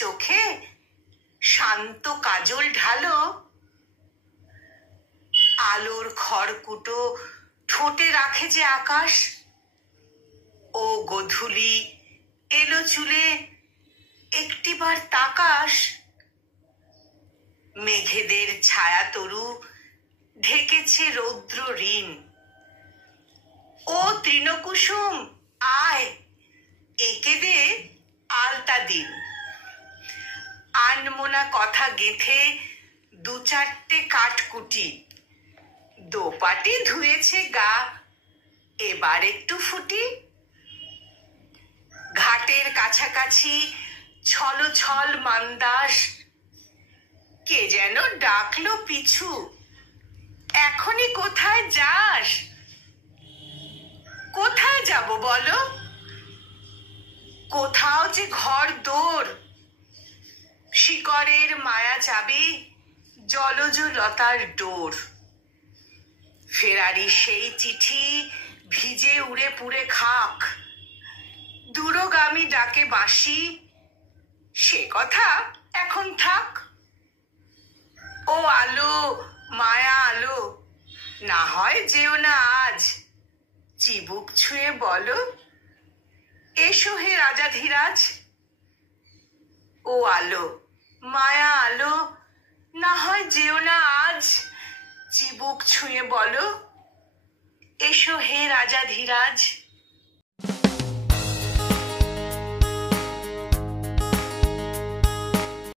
চোখে শান্ত কাজল ঢালো, আলোর খড়কুটো ঠোঁটে রাখে যে আকাশ, ও গোধূলি এলো চুলে একটিবার তাকাস। মেঘেদের ছায়া তরু ঢেকেছে রৌদ্র ঋণ, ও তৃণকুসুম আয় এঁকে দে আলতা দিন। আনমোনা কথা গেথে দু চারটে কাঠকুটি, দোপাটি ধুয়েছে গা এবার একটু ফুটি। ঘাটের কাছাকাছি ছল ছল মান্দাস, কে যেন ডাকলো পিছু, এখনই কোথায় যাস? কোথায় যাব বলো? কোথাও যে ঘর দোর, শিকড়ের মায়া চাবি জলজ লতার ডোর। ফেরারি সেই চিঠি ভিজে উড়ে পুড়ে খাক, দূরগামী ডাকে বাঁশি সে কথা এখন থাক। ও আলো মায়া আলো, না হয় যেও না আজ, চিবুক ছুঁয়ে বলো এসো হে রাজাধিরাজ। ও আলো মায়া আলো, না হয় যেও না আজ, চিবুক ছুঁয়ে বলো এসো হে রাজাধিরাজ।